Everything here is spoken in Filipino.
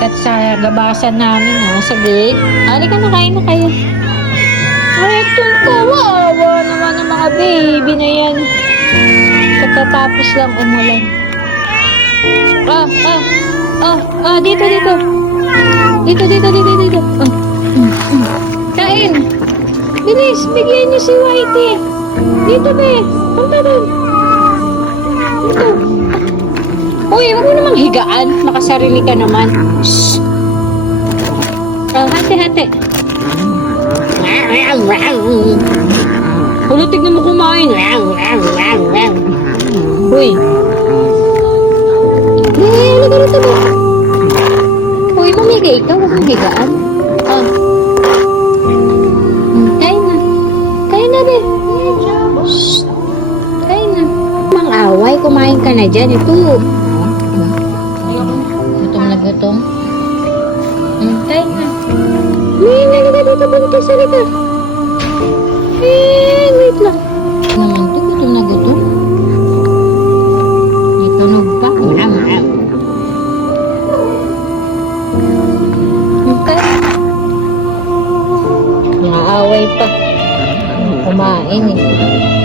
At sa gabasan namin, ha, sa gate. Halika na, kain na kayo. Ay, itong kawawa naman ng mga baby na yan. Katatapos lang umulan. Dito. Dito. Kain. Bilis, bigyan niyo si Whitey. Dito, be. Punta doon. Dito. Uy, huwag mo namang higaan. Nakasarili ka naman. Shhh. Hati. Hulo, tignan mo kumain. Uy. Halika dito ba? Uy, mamigay ikaw. Huwag mong higaan. Kain na, be. Shhh. Kain na. Mang-away, kumain ka na dyan. Ito. Gutom na gutom. Kain na. Halika dito, buntis. Halika. Wait lang. Naman to, gutom na gutom. May tunog pa. Naaway pa. Kumain eh.